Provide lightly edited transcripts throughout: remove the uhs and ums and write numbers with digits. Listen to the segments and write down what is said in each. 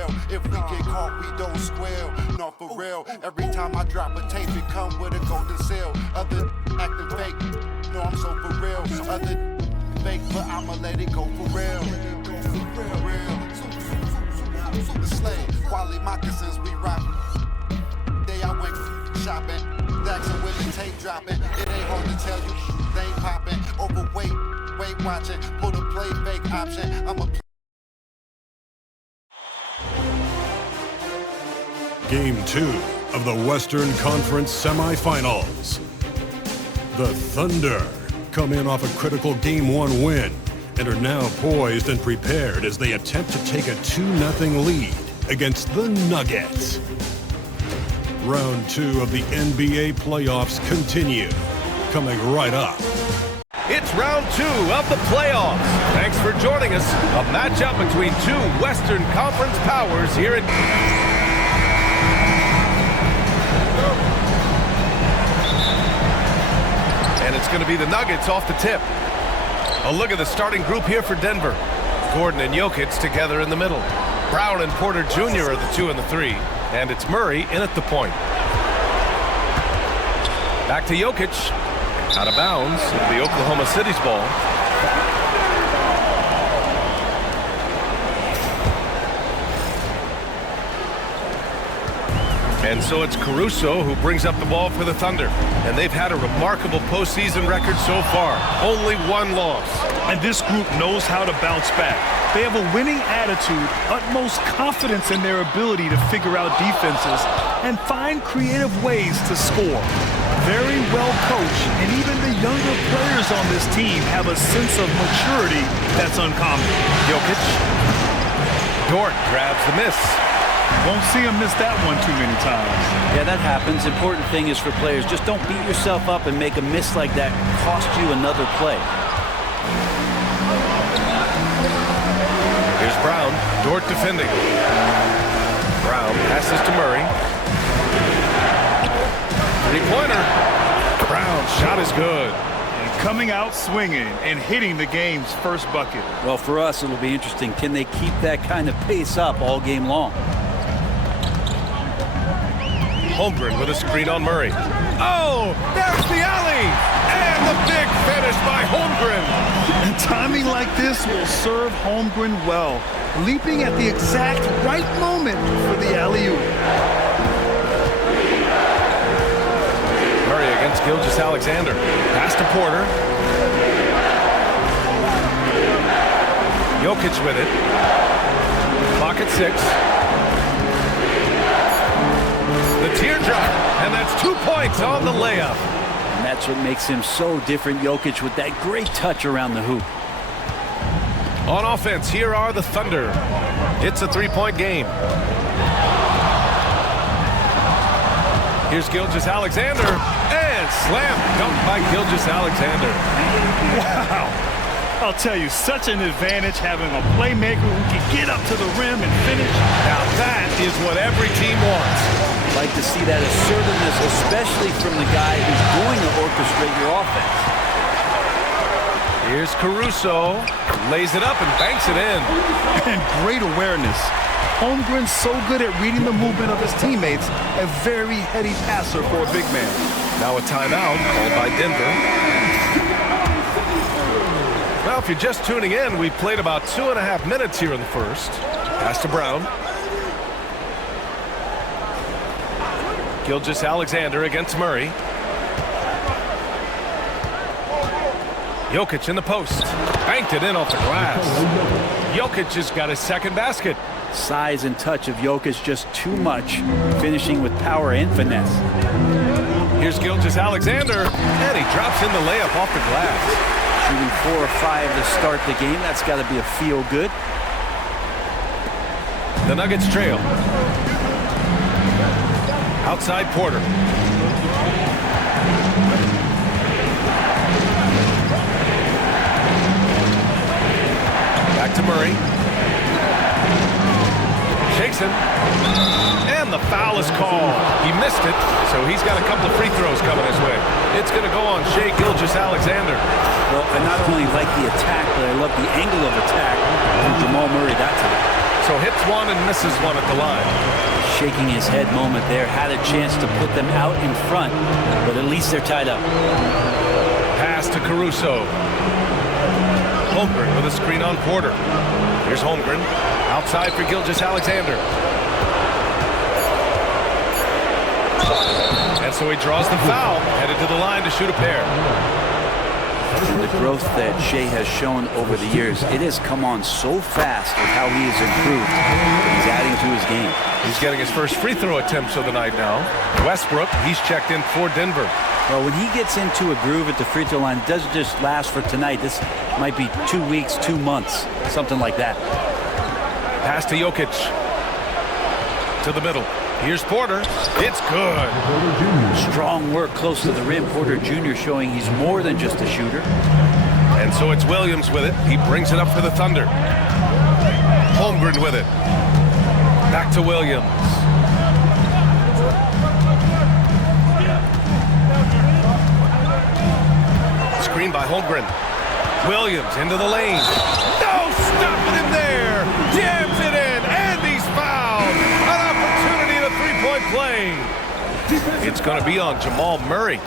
well. If we get caught, we don't squeal. No, for real. Every time I drop a tape, it come with a golden seal. Other acting fake. No, I'm so for real. Other fake, but I'ma let it go for real. For real. The slave, quality moccasins, we rock. Day I went shopping, Daxon with the tape dropping. It ain't hard to tell you, they ain't popping. Overweight, weight watching, pull the play fake option. I'm a Game 2 of the Western Conference semifinals. The Thunder come in off a critical Game 1 win and are now poised and prepared as they attempt to take a 2-0 lead against the Nuggets. Round 2 of the NBA playoffs continue, coming right up. It's round 2 of the playoffs. Thanks for joining us. A matchup between two Western Conference powers here in... And it's going to be the Nuggets off the tip. A look at the starting group here for Denver. Gordon and Jokic together in the middle. Brown and Porter Jr. are the 2 and the 3. And it's Murray in at the point. Back to Jokic. Out of bounds. It'll be Oklahoma City's ball. And so it's Caruso who brings up the ball for the Thunder. And they've had a remarkable postseason record so far. Only 1 loss. And this group knows how to bounce back. They have a winning attitude, utmost confidence in their ability to figure out defenses and find creative ways to score. Very well coached, and even the younger players on this team have a sense of maturity that's uncommon. Jokic. Dort grabs the miss. Won't see him miss that one too many times. Yeah, that happens. Important thing is for players, just don't beat yourself up and make a miss like that cost you another play. Here's Brown. Dort defending. Brown passes to Murray. Three-pointer. Brown shot is good. And coming out swinging and hitting the game's first bucket. Well, for us, it'll be interesting. Can they keep that kind of pace up all game long? Holmgren with a screen on Murray. Oh, there's the alley! And the big finish by Holmgren. And timing like this will serve Holmgren well, leaping at the exact right moment for the alley-oop. Murray against Gilgeous-Alexander. Pass to Porter. Jokic with it. Clock at 6. The teardrop, and that's 2 points on the layup. And that's what makes him so different, Jokic, with that great touch around the hoop. On offense, here are the Thunder. It's a 3-point game. Here's Gilgeous-Alexander, and slam dunk by Gilgeous-Alexander. Wow. I'll tell you, such an advantage having a playmaker who can get up to the rim and finish. Now that is what every team wants. Like to see that assertiveness, especially from the guy who's going to orchestrate your offense. Here's Caruso, lays it up and banks it in. And great awareness. Holmgren's so good at reading the movement of his teammates, a very heady passer for a big man. Now a timeout called by Denver. Well, if you're just tuning in, we played about 2.5 minutes here in the first. Pass to Brown. Gilgeous-Alexander against Murray. Jokic in the post. Banked it in off the glass. Jokic just got his second basket. Size and touch of Jokic just too much, finishing with power and finesse. Here's Gilgeous-Alexander, and he drops in the layup off the glass. Shooting 4 or 5 to start the game. That's got to be a feel-good. The Nuggets trail. Outside Porter. Back to Murray. Shakes him. And the foul is called. He missed it, so he's got a couple of free throws coming his way. It's going to go on Shai Gilgeous-Alexander. Well, I not only like the attack, but I love the angle of attack from Jamal Murray that time. So Caruso hits one and misses one at the line. Shaking his head moment there. Had a chance to put them out in front, but at least they're tied up. Pass to Caruso. Holmgren with a screen on Porter. Here's Holmgren. Outside for Gilgeous-Alexander. And so he draws the foul. Headed to the line to shoot a pair. The growth that Shai has shown over the years, it has come on so fast with how he has improved. He's adding to his game. He's getting his first free throw attempts of the night now. Westbrook, he's checked in for Denver. Well, when he gets into a groove at the free throw line, it doesn't just last for tonight. This might be 2 weeks, 2 months, something like that. Pass to Jokic. To the middle. Here's Porter. It's good. Strong work close to the rim. Porter Jr. showing he's more than just a shooter. And so it's Williams with it. He brings it up for the Thunder. Holmgren with it. Back to Williams. Screen by Holmgren. Williams into the lane. No, stopping him there. Jams it in, and he's fouled. An opportunity in a three-point play. It's going to be on Jamal Murray.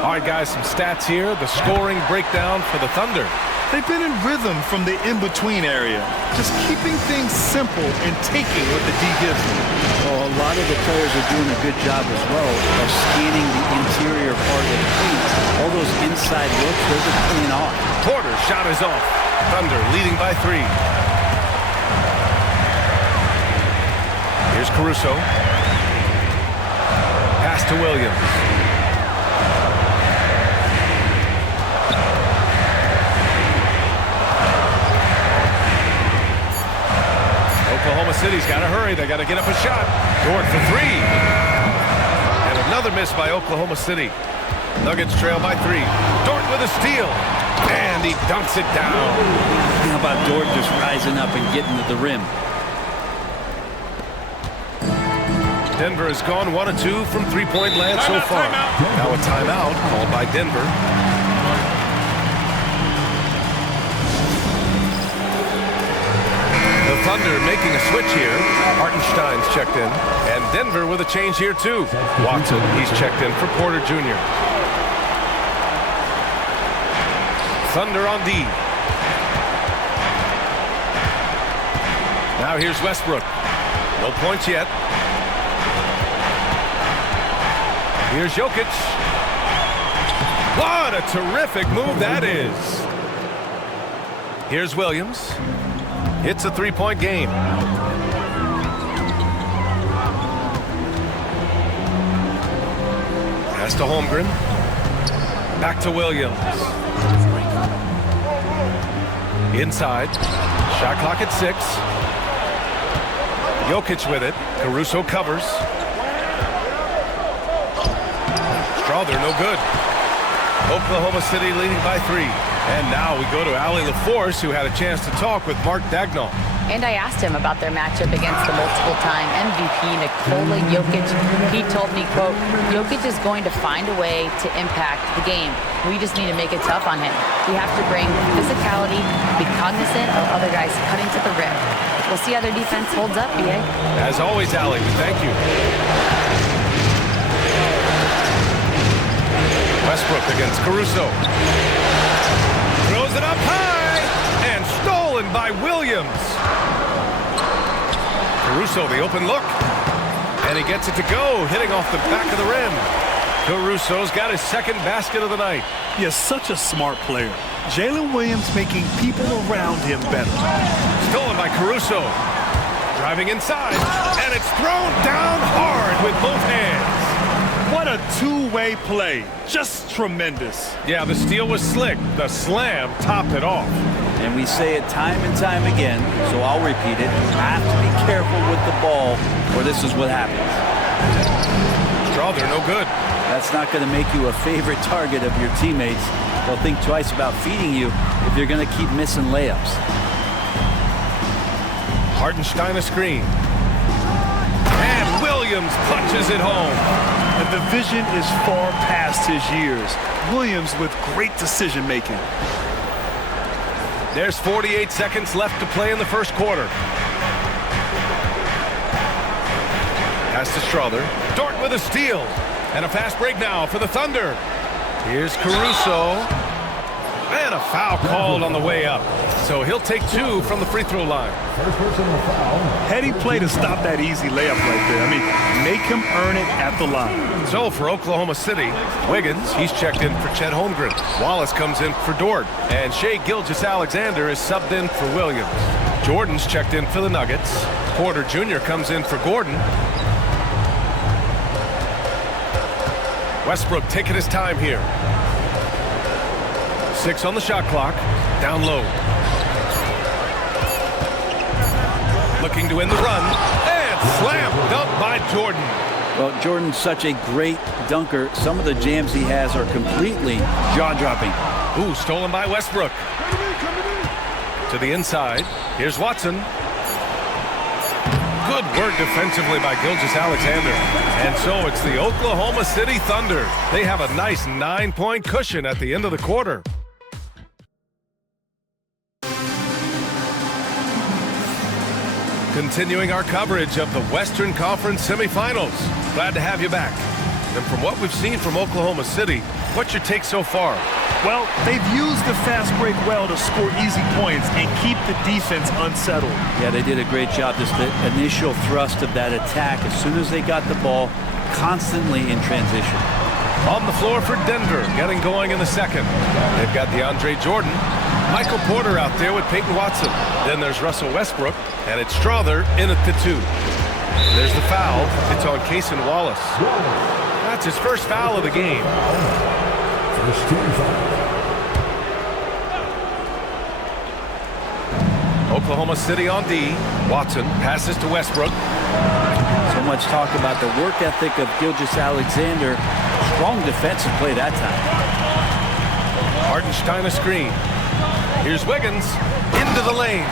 All right, guys, some stats here. The scoring breakdown for the Thunder. They've been in rhythm from the in-between area, just keeping things simple and taking what the D gives them. Well, a lot of the players are doing a good job as well of scanning the interior part of the paint. All those inside looks, those are clean off. Porter's shot is off. Thunder leading by 3. Here's Caruso. Pass to Williams. Oklahoma City's got to hurry. They got to get up a shot. Dort for 3. And another miss by Oklahoma City. Nuggets trail by 3. Dort with a steal. And he dunks it down. How about Dort just rising up and getting to the rim? Denver has gone 1 of 2 from three-point land so far. Now a timeout called by Denver. The Thunder making a switch here. Hartenstein's checked in. And Denver with a change here too. Watson, he's checked in for Porter Jr. Thunder on D. Now here's Westbrook. No points yet. Here's Jokic. What a terrific move that is. Here's Williams. It's a three-point game. Pass to Holmgren. Back to Williams. Inside. Shot clock at 6. Jokic with it. Caruso covers. Strawther, no good. Oklahoma City leading by 3. And now we go to Allie LaForce, who had a chance to talk with Mark Dagnall. And I asked him about their matchup against the multiple-time MVP Nikola Jokic. He told me, quote, Jokic is going to find a way to impact the game. We just need to make it tough on him. We have to bring physicality, be cognizant of other guys cutting to the rim. We'll see how their defense holds up, BA. As always, Allie, we thank you. Westbrook against Caruso. Throws it up high and stolen by Williams. Caruso, the open look. And he gets it to go, hitting off the back of the rim. Caruso's got his second basket of the night. He is such a smart player. Jalen Williams making people around him better. Stolen by Caruso. Driving inside. And it's thrown down hard with both hands. What a two-way play. Just tremendous. Yeah, the steal was slick. The slam topped it off. And we say it time and time again, so I'll repeat it. You have to be careful with the ball, or this is what happens. Strawther, no good. That's not going to make you a favorite target of your teammates. They'll think twice about feeding you if you're going to keep missing layups. Hartenstein a screen. And Williams punches it home. And the vision is far past his years. Williams with great decision-making. There's 48 seconds left to play in the first quarter. Pass to Strother. Dort with a steal. And a fast break now for the Thunder. Here's Caruso. And a foul called on the way up. So he'll take 2 from the free throw line. Heady play to stop that easy layup right there. I mean, make him earn it at the line. So for Oklahoma City, Wiggins, he's checked in for Chet Holmgren. Wallace comes in for Dort. And Shai Gilgeous-Alexander is subbed in for Williams. Jordan's checked in for the Nuggets. Porter Jr. comes in for Gordon. Westbrook taking his time here. 6 on the shot clock. Down low. Looking to win the run. And slam dunk by Jordan. Well, Jordan's such a great dunker. Some of the jams he has are completely jaw-dropping. Ooh, stolen by Westbrook. To the inside. Here's Watson. Good work defensively by Gilgeous-Alexander. And so it's the Oklahoma City Thunder. They have a nice 9-point cushion at the end of the quarter. Continuing our coverage of the Western Conference semifinals. Glad to have you back. And from what we've seen from Oklahoma City, what's your take so far? Well, they've used the fast break well to score easy points and keep the defense unsettled. Yeah, they did a great job. Just the initial thrust of that attack, as soon as they got the ball, constantly in transition. On the floor for Denver, getting going in the second. They've got DeAndre Jordan. Michael Porter out there with Peyton Watson. Then there's Russell Westbrook, and it's Strother in at the 2. There's the foul. It's on Cason Wallace. That's his first foul of the game. First team foul. Oklahoma City on D. Watson passes to Westbrook. So much talk about the work ethic of Gilgeous-Alexander. Strong defensive play that time. Hartenstein a screen. Here's Wiggins into the lane.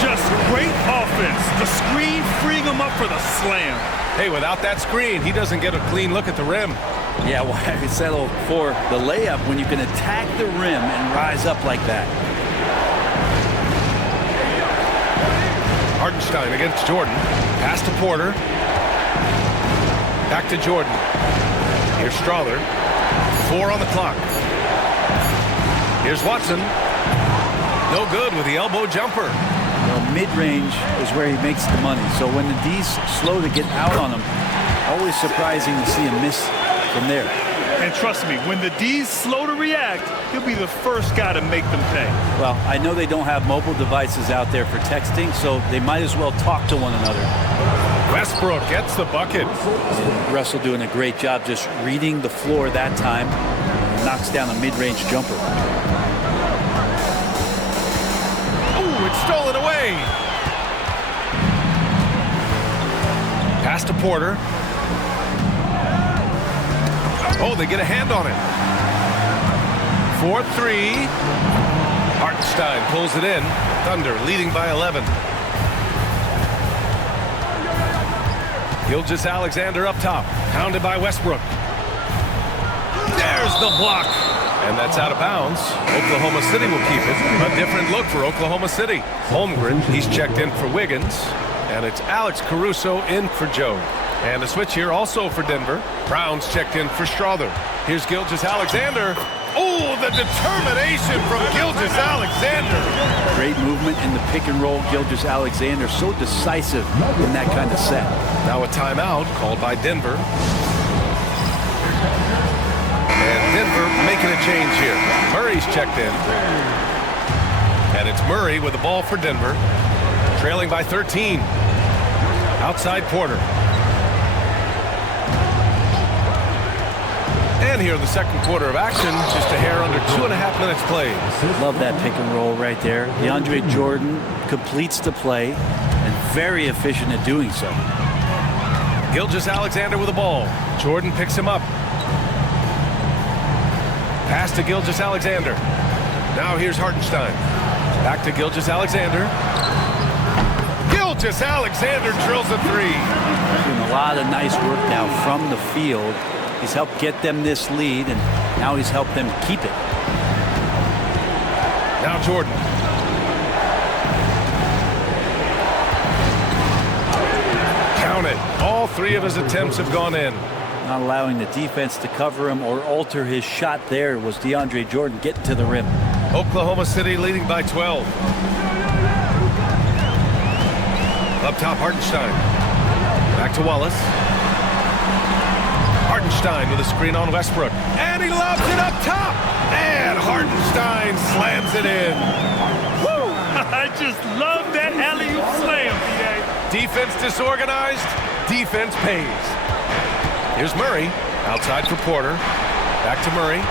Just great offense. The screen freeing him up for the slam. Hey, without that screen, he doesn't get a clean look at the rim. Yeah, why settle for the layup when you can attack the rim and rise up like that? Hartenstein against Jordan. Pass to Porter. Back to Jordan. Here's Strother. 4 on the clock. Here's Watson. No good with the elbow jumper. Well, mid-range is where he makes the money. So when the D's slow to get out on him, always surprising to see him miss from there. And trust me, when the D's slow to react, he'll be the first guy to make them pay. Well, I know they don't have mobile devices out there for texting, so they might as well talk to one another. Westbrook gets the bucket. And Russell doing a great job just reading the floor that time. Knocks down a mid-range jumper. Ooh, it's stolen away. Pass to Porter. Oh, they get a hand on it. 4-3. Hartenstein pulls it in. Thunder leading by 11. Gilgeous-Alexander up top. Pounded by Westbrook. There's the block. And that's out of bounds. Oklahoma City will keep it. A different look for Oklahoma City. Holmgren, he's checked in for Wiggins. And it's Alex Caruso in for Joe. And a switch here also for Denver. Brown's checked in for Strother. Here's Gilgeous-Alexander. Oh, the determination from Gilgeous-Alexander. Great movement in the pick and roll. Gilgeous-Alexander so decisive in that kind of set. Now a timeout called by Denver. And Denver making a change here. Murray's checked in. And it's Murray with the ball for Denver. Trailing by 13. Outside Porter. And here in the second quarter of action, just a hair under 2.5 minutes played. Love that pick and roll right there. DeAndre Jordan completes the play and very efficient at doing so. Gilgeous-Alexander with the ball. Jordan picks him up. Pass to Gilgeous-Alexander. Now here's Hartenstein. Back to Gilgeous-Alexander. Gilgeous-Alexander drills a 3. Doing a lot of nice work now from the field. He's helped get them this lead, and now he's helped them keep it. Now Jordan. Count it. All 3 of his attempts have gone in. Not allowing the defense to cover him or alter his shot there was DeAndre Jordan getting to the rim. Oklahoma City leading by 12. Up top, Hartenstein. Back to Wallace. Hartenstein with a screen on Westbrook. And he lobs it up top. And Hartenstein slams it in. Woo! I just love that alley-oop slam, B.A. Defense disorganized. Defense pays. Here's Murray. Outside for Porter. Back to Murray.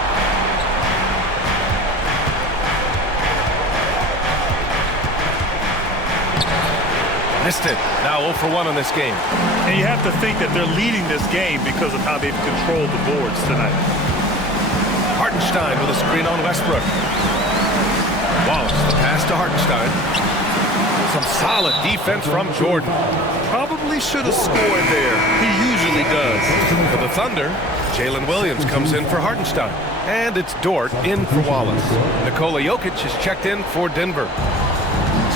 Missed it. Now 0 for 1 in this game. And you have to think that they're leading this game because of how they've controlled the boards tonight. Hartenstein with a screen on Westbrook. Wallace, the pass to Hartenstein. Some solid defense from Jordan. Probably should have scored there. He usually does. For the Thunder, Jalen Williams comes in for Hartenstein. And it's Dort in for Wallace. Nikola Jokic is checked in for Denver.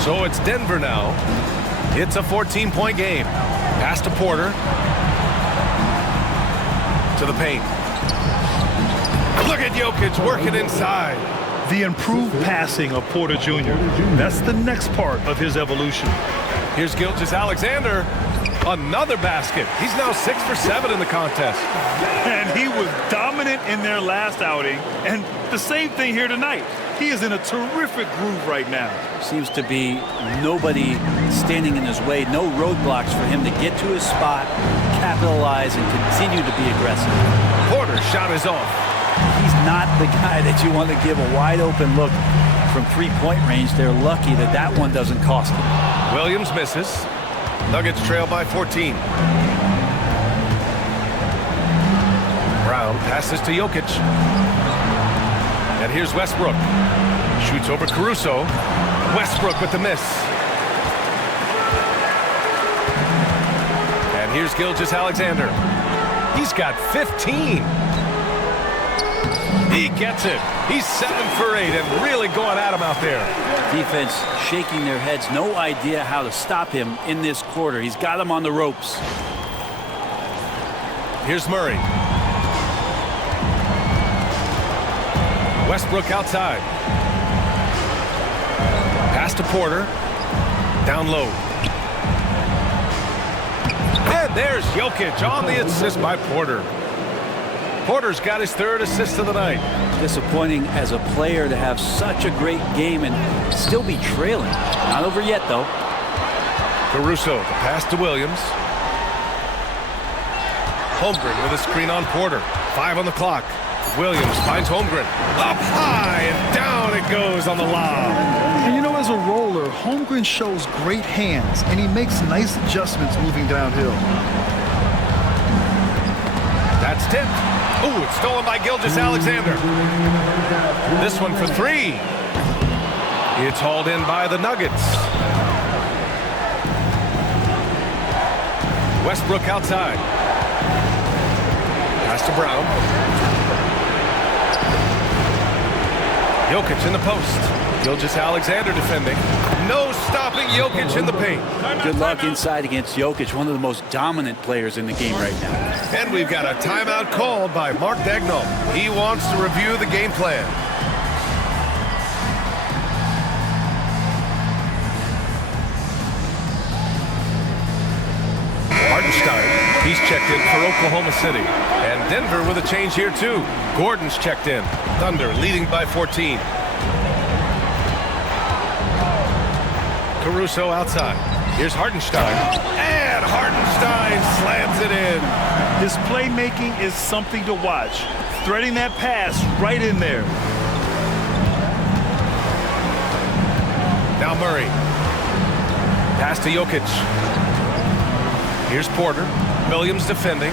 So it's Denver now. It's a 14-point game. Pass to Porter. To the paint. Look at Jokic working inside. The improved passing of Porter Jr. That's the next part of his evolution. Here's Gilgeous-Alexander. Another basket. He's now 6 for 7 in the contest. And he was dominant in their last outing. And the same thing here tonight. He is in a terrific groove right now. Seems to be nobody standing in his way, no roadblocks for him to get to his spot, capitalize, and continue to be aggressive. Porter's shot is off. He's not the guy that you want to give a wide open look from three-point range. They're lucky that that one doesn't cost them. Williams misses. Nuggets trail by 14. Brown passes to Jokic. And here's Westbrook. Shoots over Caruso. Westbrook with the miss. And here's Gilgeous-Alexander. He's got 15. He gets it. He's 7 for 8 and really going at him out there. Defense shaking their heads. No idea how to stop him in this quarter. He's got him on the ropes. Here's Murray. Westbrook outside. Pass to Porter. Down low. And there's Jokic on the assist by Porter. Porter's got his 3rd assist of the night. Disappointing as a player to have such a great game and still be trailing. Not over yet, though. Caruso, the pass to Williams. Holmgren with a screen on Porter. 5 on the clock. Williams finds Holmgren. Up high and down it goes on the lob. And you know, as a roller, Holmgren shows great hands, and he makes nice adjustments moving downhill. That's tipped. Ooh, it's stolen by Gilgeous-Alexander. This one for 3. It's hauled in by the Nuggets. Westbrook outside. Pass to Brown. Jokic in the post. Gilgeous-Alexander defending. No stopping Jokic in the paint. Good luck inside against Jokic, one of the most dominant players in the game right now. And we've got a timeout called by Mark Daigneault. He wants to review the game plan. Hartenstein, he's checked in for Oklahoma City. And Denver with a change here too. Gordon's checked in. Thunder leading by 14. Caruso outside. Here's Hartenstein. And Hartenstein slams it in. His playmaking is something to watch. Threading that pass right in there. Now Murray. Pass to Jokic. Here's Porter. Williams defending.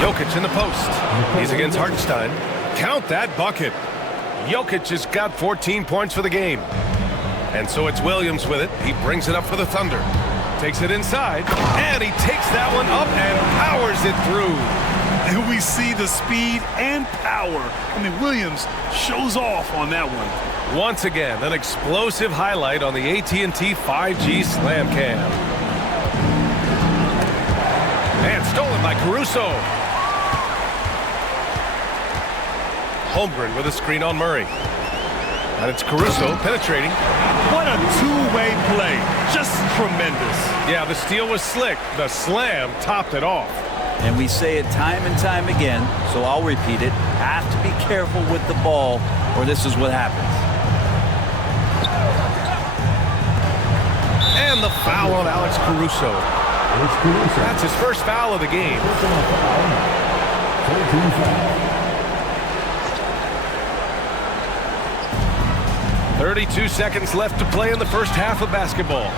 Jokic in the post. He's against Hartenstein. Count that bucket. Jokic has got 14 points for the game. And so it's Williams with it. He brings it up for the Thunder. Takes it inside. And he takes that one up and powers it through. And we see the speed and power. I mean, Williams shows off on that one. Once again, an explosive highlight on the AT&T 5G Slam Cam. And stolen by Caruso. Holmgren with a screen on Murray. And it's Caruso penetrating. What a two-way play. Just tremendous. Yeah, the steal was slick. The slam topped it off. And we say it time and time again, so I'll repeat it. Have to be careful with the ball, or this is what happens. And the foul on Alex Caruso. That's his first foul of the game. 32 seconds left to play in the first half of basketball.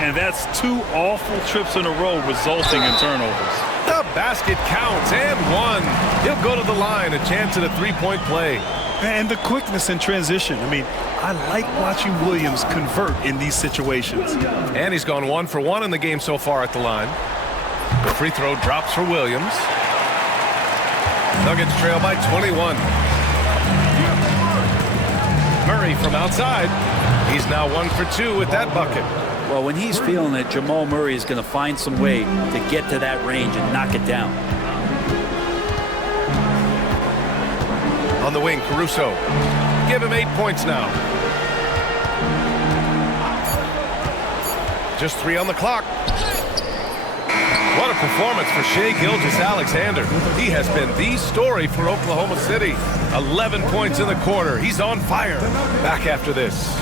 And that's 2 awful trips in a row resulting in turnovers. The basket counts and one. He'll go to the line, a chance at a three-point play. And the quickness in transition. I mean, I like watching Williams convert in these situations. And he's gone 1 for 1 in the game so far at the line. The free throw drops for Williams. Nuggets trail by 21. Murray from outside. He's now 1 for 2 with that bucket. Well, when he's feeling it, Jamal Murray is going to find some way to get to that range and knock it down. On the wing, Caruso. Give him 8 points now. Just 3 on the clock. What a performance for Shai Gilgeous-Alexander. He has been the story for Oklahoma City. 11 points in the quarter. He's on fire. Back after this.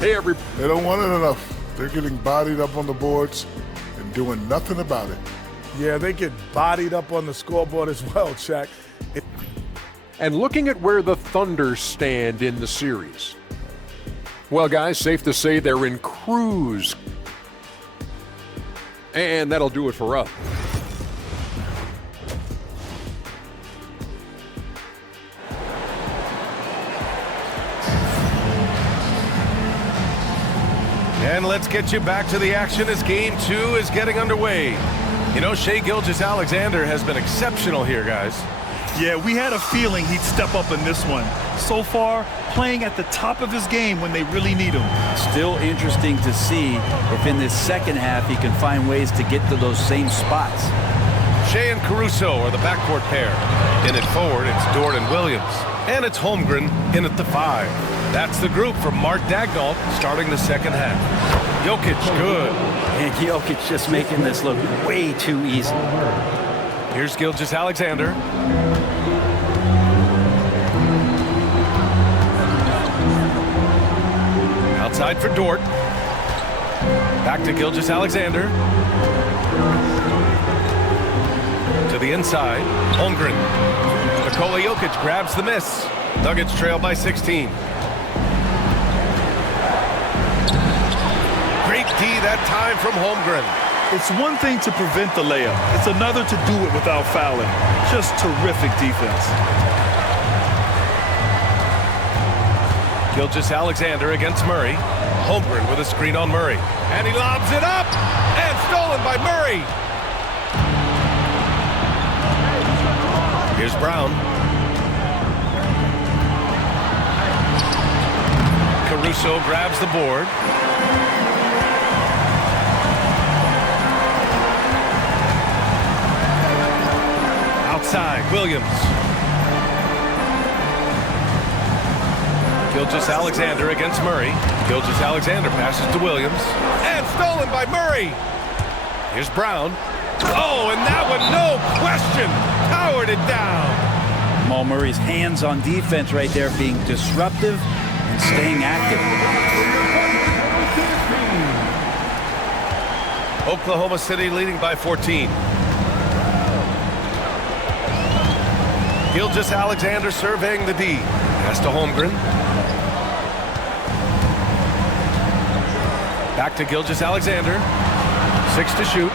Hey, They don't want it enough. They're getting bodied up on the boards and doing nothing about it. Yeah, they get bodied up on the scoreboard as well, Shaq. And looking at where the Thunder stand in the series. Well, guys, safe to say they're in cruise. And that'll do it for us. And let's get you back to the action as Game 2 is getting underway. You know, Shai Gilgeous-Alexander has been exceptional here, guys. Yeah, we had a feeling he'd step up in this one. So far, playing at the top of his game when they really need him. Still interesting to see if in this second half he can find ways to get to those same spots. Shai and Caruso are the backcourt pair. In it forward, it's Dort and Williams. And it's Holmgren in at the 5. That's the group from Mark Daigneault starting the second half. Jokic, good. And Jokic just making this look way too easy. Here's Gilgeous-Alexander. Outside for Dort. Back to Gilgeous-Alexander. To the inside. Holmgren. Nikola Jokic grabs the miss. Nuggets trail by 16. Great D that time from Holmgren. It's one thing to prevent the layup. It's another to do it without fouling. Just terrific defense. Gilgeous-Alexander against Murray. Holmgren with a screen on Murray. And he lobs it up! And stolen by Murray! Here's Brown. Caruso grabs the board. Outside, Williams. Gilgeous-Alexander against Murray. Gilgeous-Alexander passes to Williams. And stolen by Murray! Here's Brown. Oh, and that one, no question, powered it down. Jamal Murray's hands on defense right there, being disruptive and staying active. Oklahoma City leading by 14. Gilgeous-Alexander surveying the D. Pass to Holmgren. Back to Gilgeous-Alexander. 6 to shoot.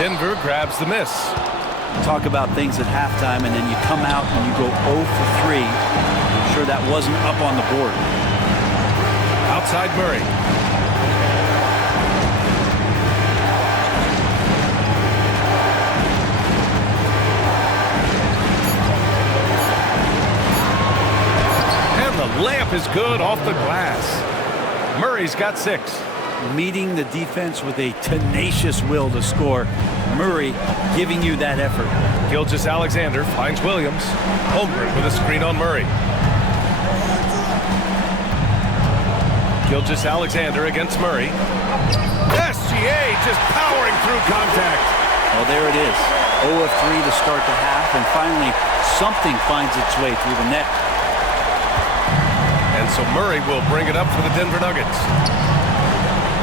Denver grabs the miss. Talk about things at halftime, and then you come out and you go 0 for 3. I'm sure that wasn't up on the board. Outside Murray. And the layup is good off the glass. Murray's got 6. Meeting the defense with a tenacious will to score. Murray giving you that effort. Gilgeous-Alexander finds Williams. Holmgren with a screen on Murray. Gilgeous-Alexander against Murray. SGA just powering through contact. Oh, there it is. 0 of 3 to start the half, and finally something finds its way through the net. And so Murray will bring it up for the Denver Nuggets.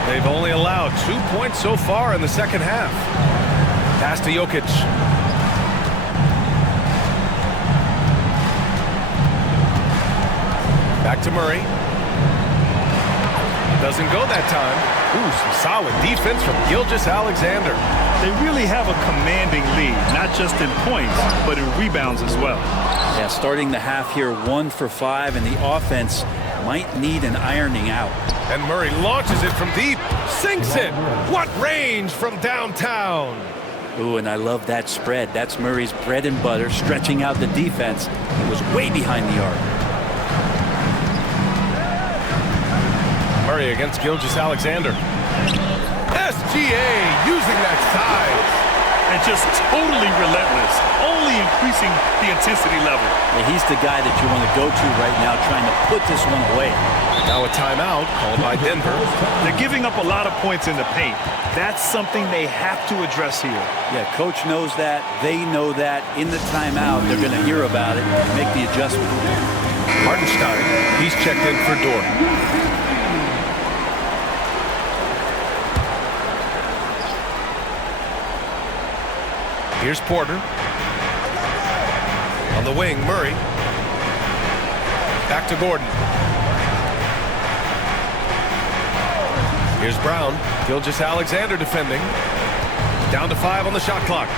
They've only allowed 2 points so far in the second half. Pass to Jokic. Back to Murray. Doesn't go that time. Ooh, some solid defense from Gilgeous-Alexander. They really have a commanding lead, not just in points, but in rebounds as well. Yeah, starting the half here 1 for 5, and the offense might need an ironing out. And Murray launches it from deep, sinks it. What range from downtown. Ooh, and I love that spread. That's Murray's bread and butter, stretching out the defense. He was way behind the arc. Murray against Gilgeous-Alexander. SGA using that size. And just totally relentless, only increasing the intensity level. Yeah, he's the guy that you want to go to right now, trying to put this one away. Now a timeout called by Denver. They're giving up a lot of points in the paint. That's something they have to address here. Yeah, coach knows that. They know that. In the timeout, they're going to hear about it and make the adjustment. Hartenstein, he's checked in for Dort. Here's Porter. On the wing, Murray. Back to Gordon. Here's Brown. Gilgeous-Alexander defending. Down to 5 on the shot clock.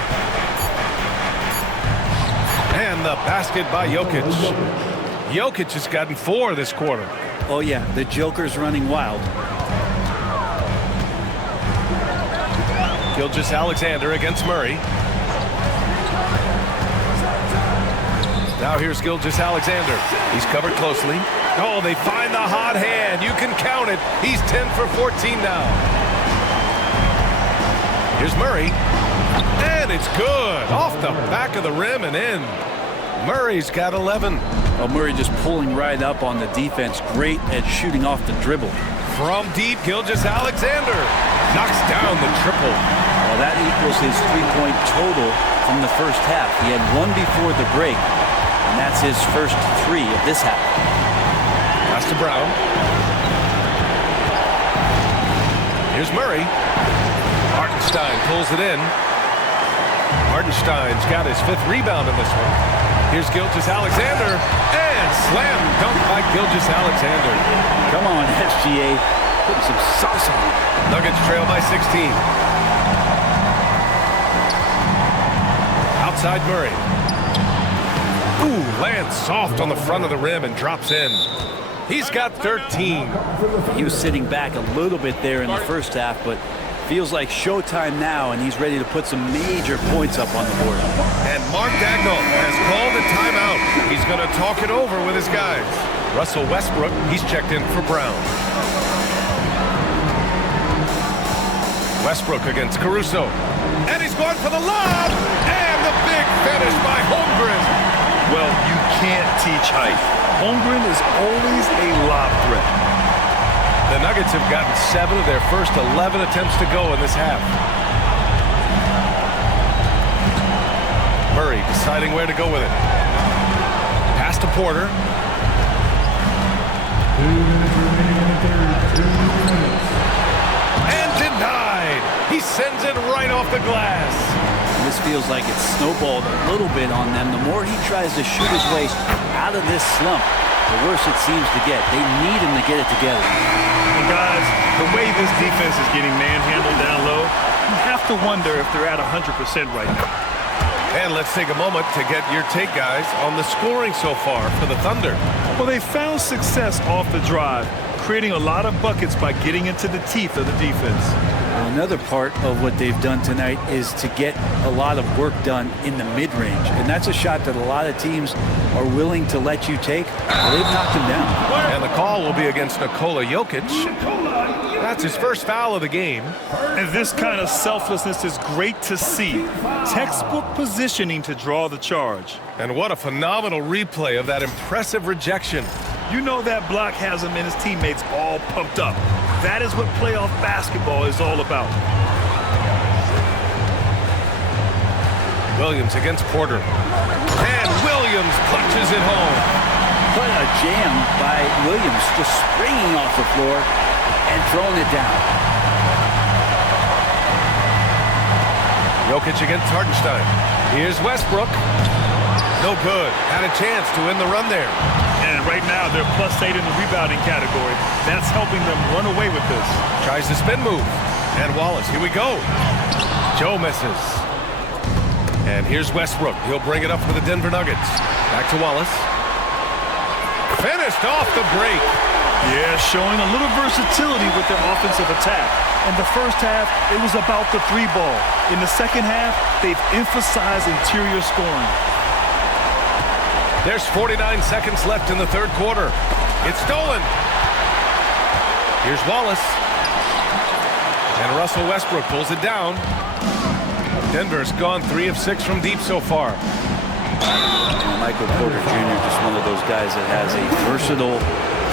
And the basket by Jokic. Jokic has gotten 4 this quarter. Oh, yeah, the Joker's running wild. Gilgeous-Alexander against Murray. Now here's Gilgeous-Alexander. He's covered closely. Oh, they find the hot hand. You can count it. He's 10 for 14 now. Here's Murray. And it's good. Off the back of the rim and in. Murray's got 11. Oh, Murray just pulling right up on the defense. Great at shooting off the dribble. From deep, Gilgeous-Alexander knocks down the triple. Well, that equals his 3-point total from the first half. He had 1 before the break. And that's his first 3 of this half. Pass to Brown. Here's Murray. Hartenstein pulls it in. Hartenstein's got his 5th rebound in this one. Here's Gilgeous-Alexander. And slam dunk by Gilgeous-Alexander. Come on, SGA. Putting some sauce on it. Nuggets trail by 16. Outside Murray. Ooh, lands soft on the front of the rim and drops in. He's got 13. He was sitting back a little bit there in the first half, but feels like showtime now, and he's ready to put some major points up on the board. And Mark Dagnall has called a timeout. He's going to talk it over with his guys. Russell Westbrook, he's checked in for Brown. Westbrook against Caruso. And he's going for the lob. And the big finish by Holmgren. Well, you can't teach height. Holmgren is always a lob threat. The Nuggets have gotten 7 of their first 11 attempts to go in this half. Murray deciding where to go with it. Pass to Porter. And denied. He sends it right off the glass. This feels like it's snowballed a little bit on them. The more he tries to shoot his way out of this slump, the worse it seems to get. They need him to get it together. And guys, the way this defense is getting manhandled down low, you have to wonder if they're at 100% right now. And let's take a moment to get your take, guys, on the scoring so far for the Thunder. Well, they found success off the drive, creating a lot of buckets by getting into the teeth of the defense. Well, another part of what they've done tonight is to get a lot of work done in the mid-range. And that's a shot that a lot of teams are willing to let you take. Well, they've knocked him down. And the call will be against Nikola Jokic. That's his first foul of the game. And this kind of selflessness is great to see. Textbook positioning to draw the charge. And what a phenomenal replay of that impressive rejection. You know that block has him and his teammates all pumped up. That is what playoff basketball is all about. Williams against Porter. And Williams punches it home. What a jam by Williams, just springing off the floor and throwing it down. Jokic against Hartenstein. Here's Westbrook. No good. Had a chance to win the run there. And right now, they're +8 in the rebounding category. That's helping them run away with this. Tries the spin move. And Wallace, here we go. Joe misses. And here's Westbrook. He'll bring it up for the Denver Nuggets. Back to Wallace. Finished off the break. Yeah, showing a little versatility with their offensive attack. In the first half, it was about the three ball. In the second half, they've emphasized interior scoring. There's 49 seconds left in the third quarter. It's stolen. Here's Wallace. And Russell Westbrook pulls it down. Denver's gone 3 of 6 from deep so far. Michael Porter Jr., just one of those guys that has a versatile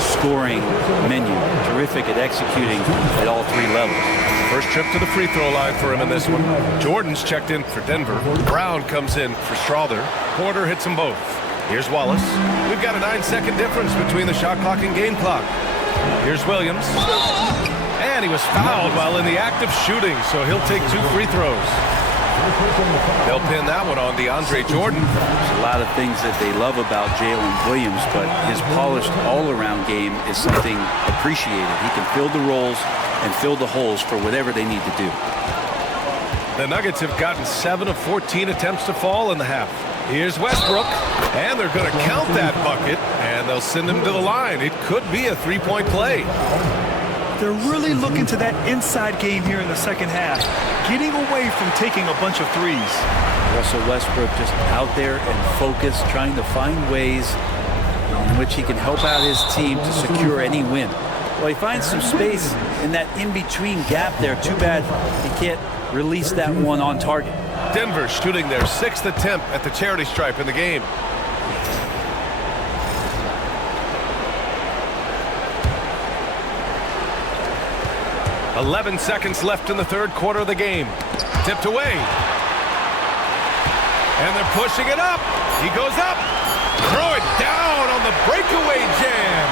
scoring menu. Terrific at executing at all 3 levels. First trip to the free throw line for him in this one. Jordan's checked in for Denver. Brown comes in for Strawther. Porter hits them both. Here's Wallace. We've got a 9-second difference between the shot clock and game clock. Here's Williams. And he was fouled while in the act of shooting, so he'll take 2 free throws. They'll pin that one on DeAndre Jordan. There's a lot of things that they love about Jalen Williams, but his polished all-around game is something appreciated. He can fill the roles and fill the holes for whatever they need to do. The Nuggets have gotten 7 of 14 attempts to fall in the half. Here's Westbrook, and they're going to count that bucket, and they'll send him to the line. It could be a 3-point play. They're really looking to that inside game here in the second half, getting away from taking a bunch of threes. Russell Westbrook just out there and focused, trying to find ways in which he can help out his team to secure any win. Well, he finds some space in that in-between gap there. Too bad he can't release that one on target. Denver shooting their 6th attempt at the charity stripe in the game. "11 seconds left in the third quarter of the game. Tipped away. And they're pushing it up. He goes up. Throw it down on the breakaway jam.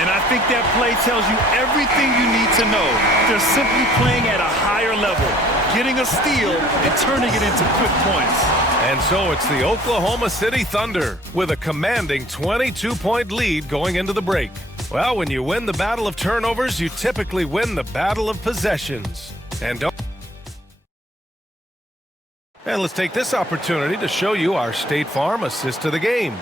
And I think that play tells you everything you need to know. They're simply playing at a higher level, getting a steal and turning it into quick points. And so it's the Oklahoma City Thunder with a commanding 22-point lead going into the break. Well, when you win the battle of turnovers, you typically win the battle of possessions. And let's take this opportunity to show you our State Farm assist of the game.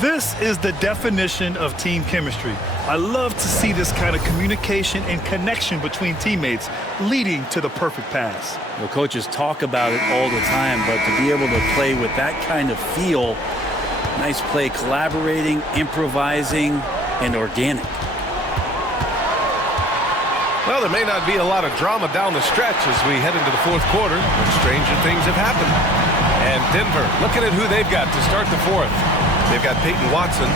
This is the definition of team chemistry. I love to see this kind of communication and connection between teammates leading to the perfect pass. Well, coaches talk about it all the time, but to be able to play with that kind of feel, nice play, collaborating, improvising, and organic. Well, there may not be a lot of drama down the stretch as we head into the fourth quarter, but stranger things have happened. And Denver, looking at who they've got to start the fourth. They've got Peyton Watson,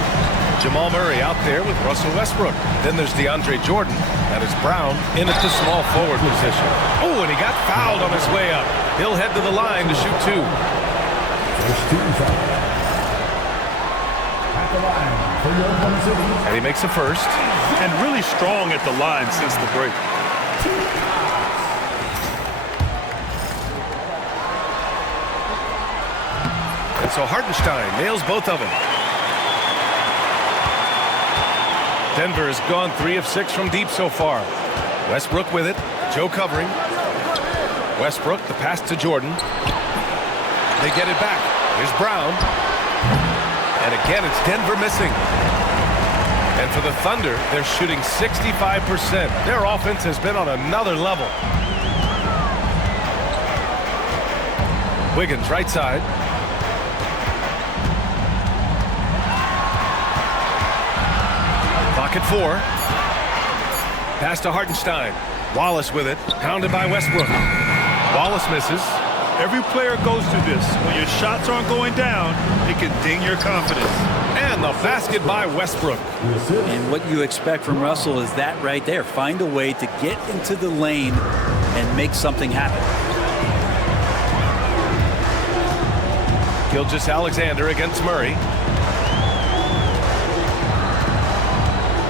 Jamal Murray out there with Russell Westbrook. Then there's DeAndre Jordan. That is Brown in at the small forward position. Oh, and he got fouled on his way up. He'll head to the line to shoot 2. And he makes a first. And really strong at the line since the break. And so Hartenstein nails both of them. Denver has gone 3 of 6 from deep so far. Westbrook with it. Joe covering. Westbrook, the pass to Jordan. They get it back. Here's Brown. And again, it's Denver missing. And for the Thunder, they're shooting 65%. Their offense has been on another level. Wiggins, right side. Clock at 4. Pass to Hartenstein. Wallace with it. Pounded by Westbrook. Wallace misses. Every player goes through this. When your shots aren't going down, it can ding your confidence. And the basket by Westbrook. And what you expect from Russell is that right there. Find a way to get into the lane and make something happen. Gilgeous-Alexander against Murray.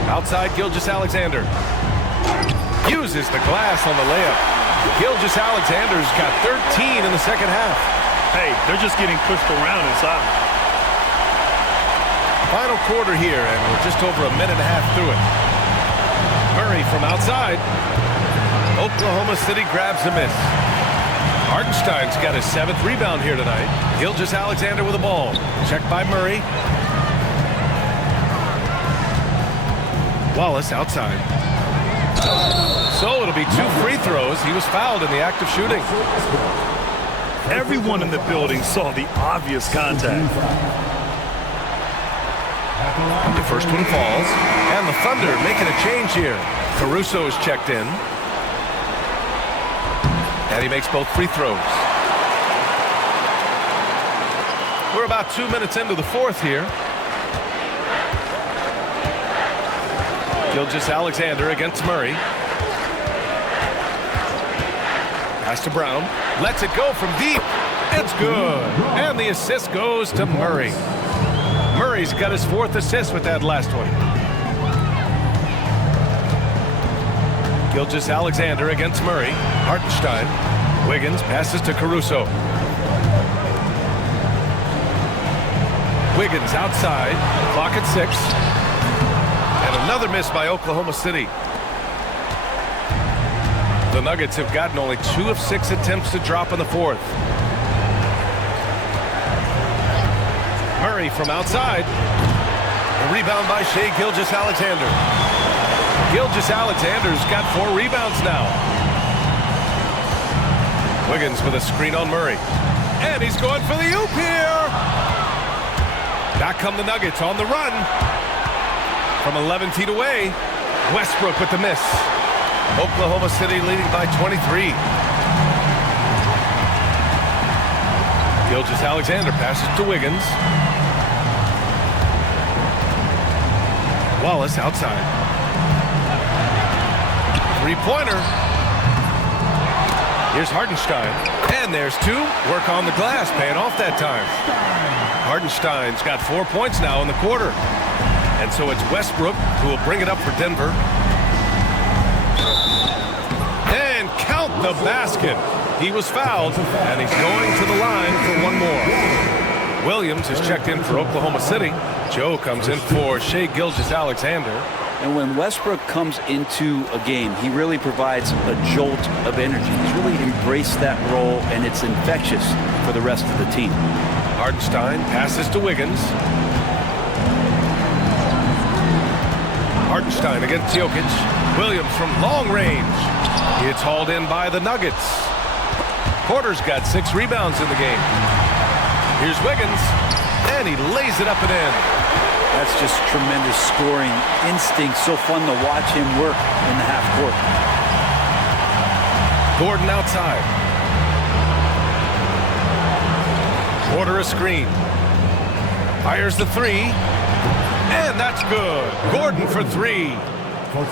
Outside Gilgeous-Alexander. Uses the glass on the layup. Gilgeous-Alexander's got 13 in the second half. Hey, they're just getting pushed around inside. Final quarter here, and we're just over a minute and a half through it. Murray from outside. Oklahoma City grabs a miss. Hartenstein's got his 7th rebound here tonight. Gilgeous-Alexander with the ball. Checked by Murray. Wallace outside. So it'll be 2 free throws. He was fouled in the act of shooting. Everyone in the building saw the obvious contact. The first one falls. And the Thunder making a change here. Caruso is checked in. And he makes both free throws. We're about 2 minutes into the fourth here. Gilgeous-Alexander against Murray. Pass to Brown. Lets it go from deep. It's good. And the assist goes to Murray. Murray's got his 4th assist with that last one. Gilgeous-Alexander against Murray. Hartenstein. Wiggins passes to Caruso. Wiggins outside. Clock at 6. And another miss by Oklahoma City. The Nuggets have gotten only 2 of 6 attempts to drop in the 4th. Murray from outside. A rebound by Shai Gilgeous-Alexander. Gilgeous-Alexander's got 4 rebounds now. Wiggins with a screen on Murray. And he's going for the oop here. Back come the Nuggets on the run. From 11 feet away, Westbrook with the miss. Oklahoma City leading by 23. Gilgeous-Alexander passes to Wiggins. Wallace outside. 3-pointer. Here's Hartenstein. And there's 2. Work on the glass, paying off that time. Hartenstein's got 4 points now in the quarter. And so it's Westbrook who will bring it up for Denver. And count the basket. He was fouled, and he's going to the line for 1 more. Williams is checked in for Oklahoma City. Joe comes in for Shai Gilgeous-Alexander. And when Westbrook comes into a game, he really provides a jolt of energy. He's really embraced that role, and it's infectious for the rest of the team. Hartenstein passes to Wiggins. Hartenstein against Jokic. Williams from long range. It's hauled in by the Nuggets. Porter's got 6 rebounds in the game. Here's Wiggins, and he lays it up and in. That's just tremendous scoring instinct. So fun to watch him work in the half court. Gordon outside. Porter a screen. Fires the 3. And that's good. Gordon for 3.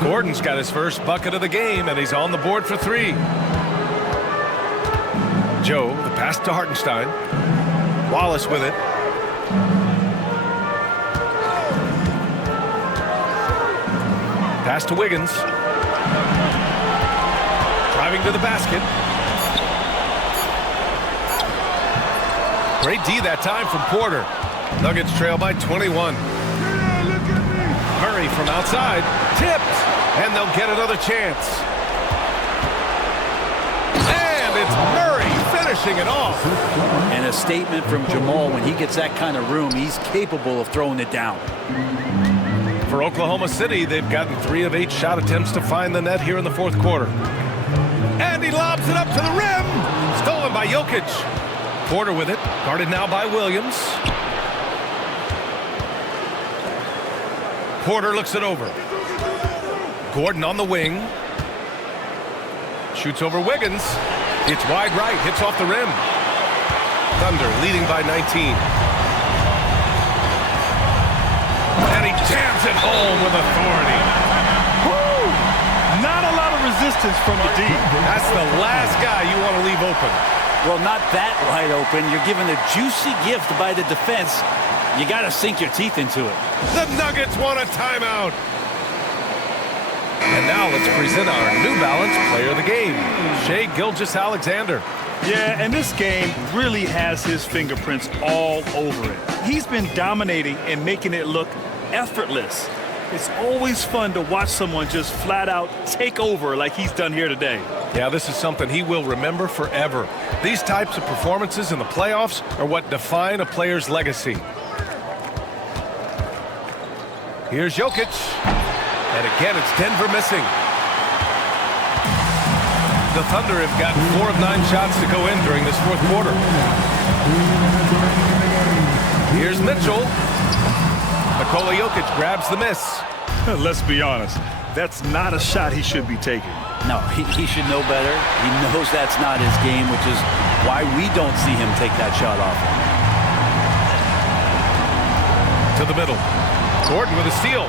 Gordon's got his first bucket of the game, and he's on the board for 3. Joe, the pass to Hartenstein. Wallace with it. Pass to Wiggins. Driving to the basket. Great D that time from Porter. Nuggets trail by 21. Murray Murray from outside. Tipped. And they'll get another chance. And it's Murray finishing it off. And a statement from Jamal: when he gets that kind of room, he's capable of throwing it down. For Oklahoma City, they've gotten 3 of 8 shot attempts to find the net here in the fourth quarter. And he lobs it up to the rim. Stolen by Jokic. Porter with it. Guarded now by Williams. Porter looks it over. Gordon on the wing. Shoots over Wiggins. It's wide right. Hits off the rim. Thunder leading by 19. And he jams it home with authority. Woo! Not a lot of resistance from the D. That's the last guy you want to leave open. Well, not that wide open. You're given a juicy gift by the defense. You got to sink your teeth into it. The Nuggets want a timeout. And now let's present our New Balance player of the game, Shai Gilgeous-Alexander. Yeah, and this game really has his fingerprints all over it. He's been dominating and making it look effortless. It's always fun to watch someone just flat out take over like he's done here today. Yeah, this is something he will remember forever. These types of performances in the playoffs are what define a player's legacy. Here's Jokic. And again, it's Denver missing. The Thunder have gotten 4 of 9 shots to go in during this fourth quarter. Here's Mitchell. Nikola Jokic grabs the miss. Let's be honest, that's not a shot he should be taking. No, he should know better. He knows that's not his game, which is why we don't see him take that shot off. To the middle. Gordon with a steal.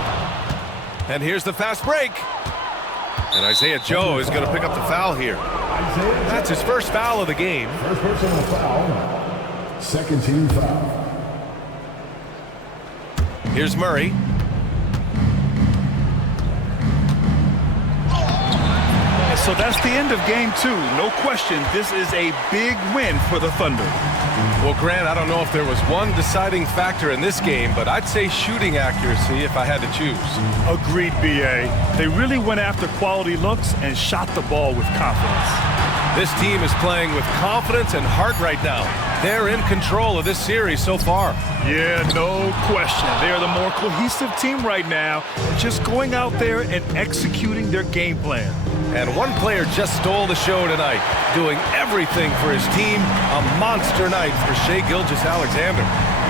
And here's the fast break. And Isaiah Joe is going to pick up the foul here. That's his first foul of the game. First personal foul. Second team foul. Here's Murray. So that's the end of game 2. No question, this is a big win for the Thunder. Well, Grant, I don't know if there was one deciding factor in this game, but I'd say shooting accuracy if I had to choose. Agreed, B.A. They really went after quality looks and shot the ball with confidence. This team is playing with confidence and heart right now. They're in control of this series so far. Yeah, no question. They're the more cohesive team right now, just going out there and executing their game plan. And one player just stole the show tonight, doing everything for his team. A monster night for Shai Gilgeous-Alexander.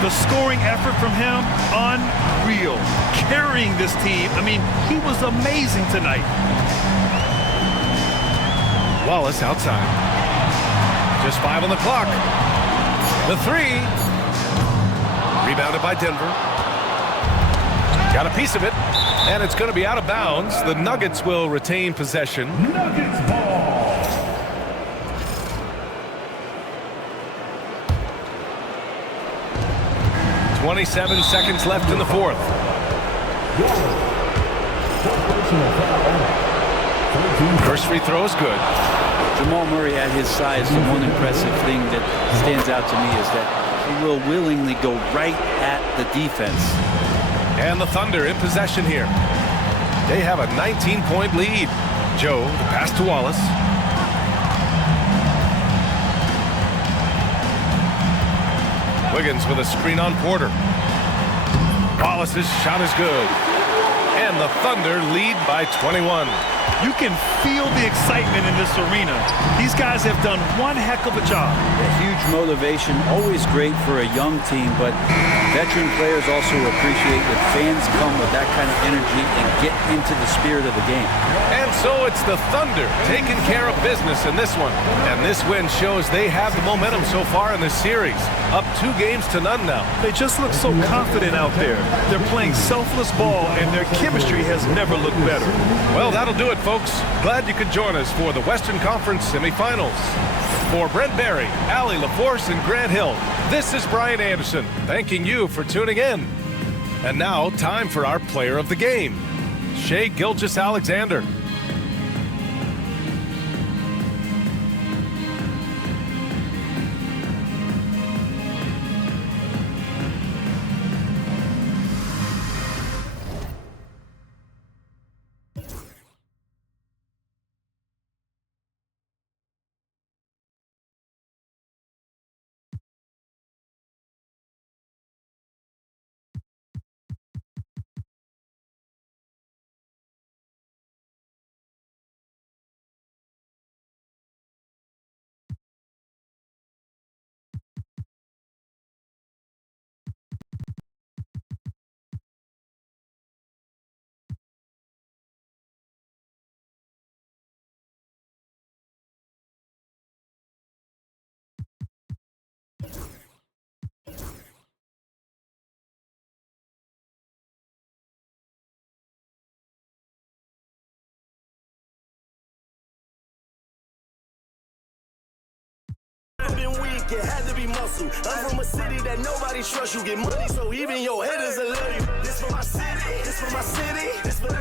The scoring effort from him, unreal. Carrying this team, I mean, he was amazing tonight. Wallace outside. Just 5 on the clock. The 3. Rebounded by Denver. Got a piece of it. And it's going to be out of bounds. The Nuggets will retain possession. Nuggets ball. – 27 seconds left in the fourth. First free throw is good. Jamal Murray at his size, the one impressive thing that stands out to me is that he will willingly go right at the defense. And the Thunder in possession here. They have a 19-point lead. Joe, the pass to Wallace. Wiggins with a screen on Porter. Wallace's shot is good. And the Thunder lead by 21. You can feel the excitement in this arena. These guys have done one heck of a job. A huge motivation, always great for a young team, but veteran players also appreciate when fans come with that kind of energy and get into the spirit of the game. And so it's the Thunder taking care of business in this one. And this win shows they have the momentum so far in this series. Up 2 games to none now. They just look so confident out there. They're playing selfless ball, and their chemistry has never looked better. Well, that'll do it, folks. Glad you could join us for the Western Conference semifinals. For Brent Barry, Allie LaForce, and Grant Hill, this is Brian Anderson, thanking you for tuning in. And now, time for our player of the game, Shai Gilgeous-Alexander. never been weak, it had to be muscle. I'm from a city that nobody trusts. You get money, so even your haters will love you. This for my city, this for my city, this for the